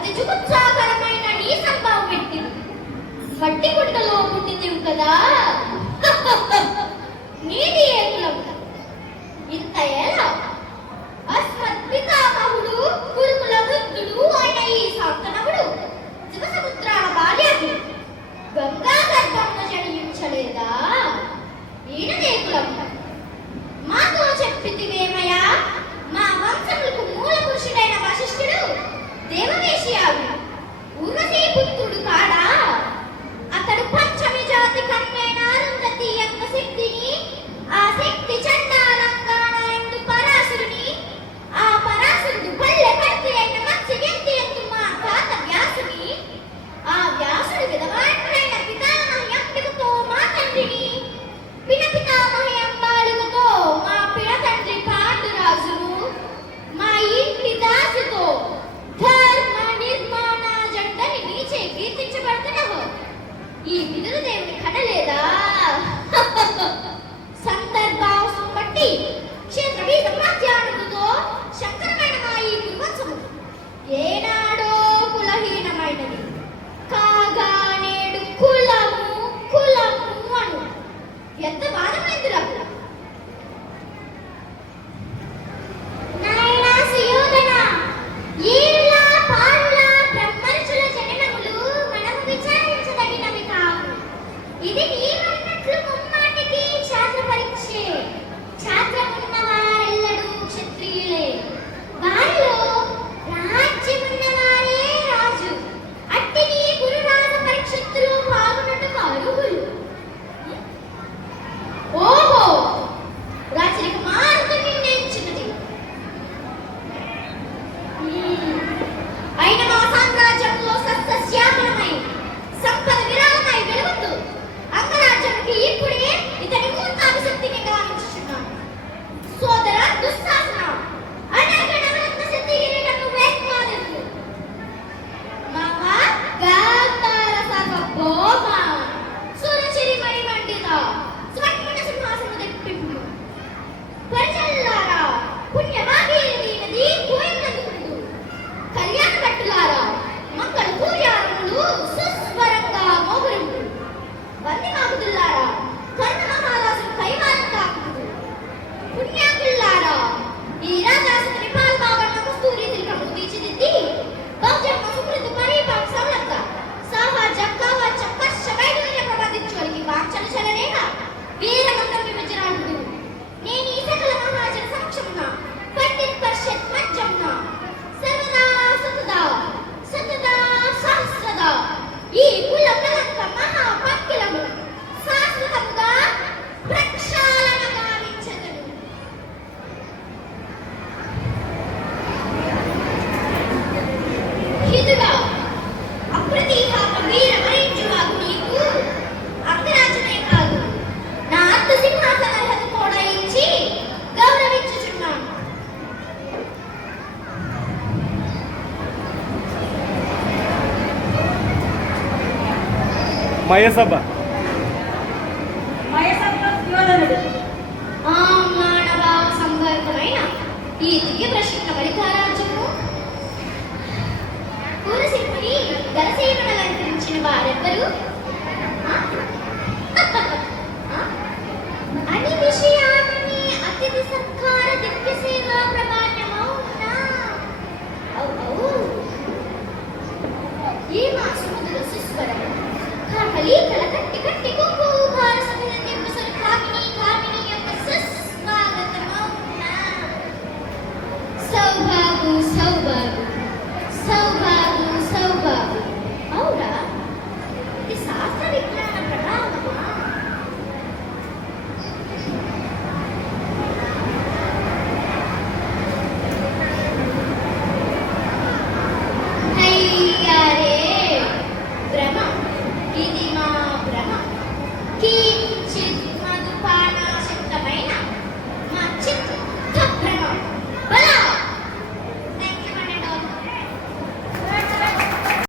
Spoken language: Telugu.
అతి జుగుత్సాకరమైన నీ సంభావం పెట్టి మట్టి గుంటలో పుట్టితివు కదా. నీది ఏ కులం? ఇంత ఎలా అస్మద్పితామహుడు గురుకుల వృద్ధుడు అయిన ఈ శాంతనవుడు శివసముద్రాల బాల్యాన్ని గంగా గర్భంలో జనించలేదా? ఈయనదే కులం. మాతో చెప్పితివేమయ్యా, మా వంశములకు మూల పురుషుడైన వశిష్ఠుడు దేవవేషియాడు ఊర్వశీ పుత్రుడు కాడా? అతడు పంచమి జాతి కన్యైన అరుంధతి యొక్క శక్తిని, ఆ శక్తి చండాలంగా నాయందు పరాశరుని, ఆ పరాశరుడు పల్లె కర్తి అయిన మత్స్య వ్యక్తి ఎందు మా తాత వ్యాసుని, ఆ వ్యాసుడు విధవాంతుడైన పితామహి అంబికతో మా తండ్రిని, పిన పితామహి అంబాలికతో మా పిన తండ్రి పాండురాజును, మా ఇంటి దాసితో ధర్మ నిర్మాణ జంటని నీచే కీర్తించబడుతున్నావు. ఈ విదుర దేవుని కనలేదా? సందర్భావసం బట్టి క్షేత్ర వీధ మధ్యాహ్నముతో శంకరమైన మా ఈ కురువంశము ఏనాడో కులహీనమైనది కాగా నేడు కులము కులము అను ఎంత బాధమైందిలకు. నాయనా సుయోధన, ఈళ్ళ పాళ్ళ బ్రహ్మర్షుల జననములు మనము విచారించదగినవి కావు. ఇది నీవన్నట్లు ముమ్మాటికి క్షాత్ర పరీక్షే. క్షాత్రమున్న వారెల్లడూ క్షత్రియులే, వారిలో రాజ్యమున్న వారే రాజు. అట్టి నీ గురురాజ పరీక్షత్తులో పాల్గొనటకు అర్హులు. ఓహో, రాచరిక మార్గం నిర్ణయించినది. అయిన మా సామ్రాజ్యంలో సస్యశ్యామలమై సంపద విరామమై వెలుగుతూ అంగరాజ్యానికి ఇప్పుడే ఇతని మూర్తాభిశక్తిని గావించుచున్నాను. సోదర దుశ్శాసన, అనేక నవరత్న శక్తి కిరీటము వేత్మాదెందు మామ గాంధార సర్వభౌమ సురచిరి మణి మండిత స్వర్ణ సింహాసన దెప్పింపు పరిచల్లారా పుణ్యభాగీరథి నది పోయినందుకుందు కళ్యాణ భట్టులారా మంగళ పూర్యారములు సుస్వరంగా మోగురింపు వంది మాగుదుల్లారా కర్ణ మహారాజులు కైవారం కాకుందు పుణ్యాకుల్లారా ఈ రాజాసుని పాల్భాగన్న కస్తూరి తిలకము తీర్చిదిద్ది బహుజన్మ సుకృతి పరిపాం సవలంత సాహా జక్కావా చక్కర్ష వైడూర్య ప్రమాదించువరికి వాంఛన చలనేక వీరమంత్రం విమజనాడు. నేను ఈ సకల మహాజన సమక్షమున పండిత్ పరిషత్ మంచమున సర్వదా సతదా సతదా సహస్రదా ఈ కుల కలంక మహా పంకిలము శాశ్వతముగా ప్రక్షాళన గావించెదను. హితుడా, అప్రతిహాత వీర వరించువాగు నీకు అంగరాజనే కాదు, నా అర్ధ సింహాసన అర్హత కూడా ఇచ్చి గౌరవించుచున్నాను. మయసభ ఆ మానవావ సంభరితమైన ఈ దివ్య ప్రశ్న బలితారాజ్యము పూరశిల్పుని గలసేవను అలంకరించిన వారెవ్వరు? అని విషయాన్ని అతిథి సత్కార దివ్య సేవా ప్రమాణమౌనా? ఈ మాసముదుల సుస్వరం కాకలీకల